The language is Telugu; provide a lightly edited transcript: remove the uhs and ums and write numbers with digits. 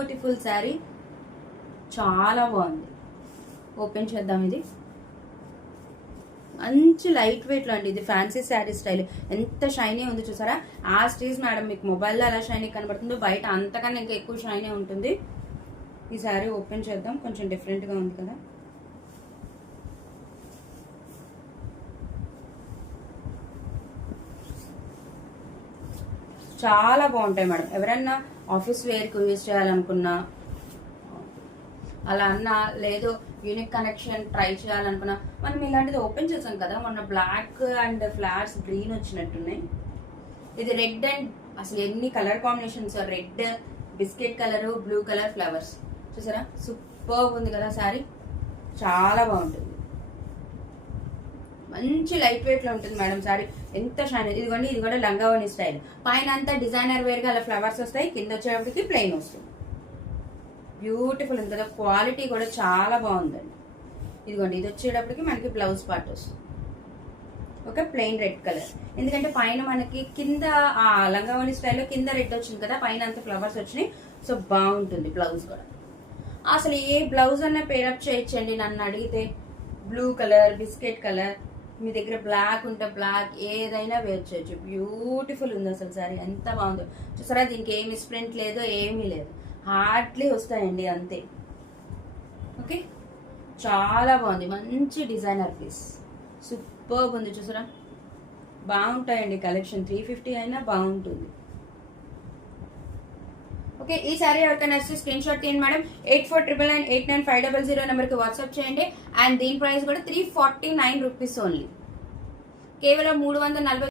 బ్యూటిఫుల్ శారీ, చాలా బాగుంది. ఓపెన్ చేద్దాం. ఇది మంచి లైట్ వెయిట్ లో అండి. ఇది ఫ్యాన్సీ శారీ స్టైల్. ఎంత షైనీ ఉంది చూసారా. ఆ స్టీజ్ మేడం మీకు మొబైల్లో ఎలా షైనీ కనబడుతుందో బయట అంతకన్నా ఇంకా ఎక్కువ షైనీ ఉంటుంది. ఈ శారీ ఓపెన్ చేద్దాం. కొంచెం డిఫరెంట్ గా ఉంది కదా. చాలా బాగుంటాయి మేడం. ఎవరన్నా ఆఫీస్ వేర్కి యూజ్ చేయాలనుకున్నా, అలా అన్నా, లేదు యూనిక్ కనెక్షన్ ట్రై చేయాలనుకున్నా, మనం ఇలాంటిది ఓపెన్ చేసాం కదా మొన్న. బ్లాక్ అండ్ ఫ్లవర్స్ గ్రీన్ వచ్చినట్టున్నాయి. ఇది రెడ్ అండ్ అసలు ఎన్ని colour combinations. Red, biscuit colour, blue colour flowers చూసారా. సూపర్ ఉంది కదా శారీ. చాలా బాగుంటుంది. మంచి లైట్ వెయిట్ లో ఉంటుంది మేడం శారీ. ఎంత షైన్. ఇదిగోండి, ఇది కూడా లంగావని స్టైల్. పైన అంతా డిజైనర్ వేర్ గా అలా ఫ్లవర్స్ వస్తాయి, కింద వచ్చేటప్పటికి ప్లెయిన్ వస్తుంది. బ్యూటిఫుల్ ఉంది కదా. క్వాలిటీ కూడా చాలా బాగుందండి. ఇదిగోండి, ఇది వచ్చేటప్పటికి మనకి బ్లౌజ్ పార్ట్ వస్తుంది. ఒక ప్లెయిన్ రెడ్ కలర్. ఎందుకంటే పైన మనకి కింద ఆ లంగావని స్టైల్లో కింద రెడ్ వచ్చింది కదా, పైన అంతా ఫ్లవర్స్ వచ్చినాయి. సో బాగుంటుంది బ్లౌజ్ కూడా. అసలు ఏ బ్లౌజ్ అన్నా పేరప్ చేయొచ్చండి నన్ను అడిగితే. బ్లూ కలర్, బిస్కెట్ కలర్, మీ దగ్గర బ్లాక్ ఉంటే బ్లాక్, ఏదైనా వేర్ చేయొచ్చు. బ్యూటిఫుల్ ఉంది అసలు సారీ. ఎంత బాగుందో చూసారా. దీనికి ఏమి స్ప్రింట్ లేదు, ఏమీ లేదు. హార్డ్లీ వస్తాయండి అంతే. ఓకే, చాలా బాగుంది. మంచి డిజైనర్ పీస్. సూపర్ ఉంది చూసారా. బాగుంటాయండి కలెక్షన్. 350 అయినా బాగుంటుంది. ఓకే, ఈ సారీ ఎవరికైనా నచ్చితే స్క్రీన్ షాట్ తీయండి మేడం. 8499899500 నెంబర్కి వాట్సాప్ చేయండి. అండ్ దీని ప్రైస్ కూడా 349 రూపీస్ ఓన్లీ. కేవలం 340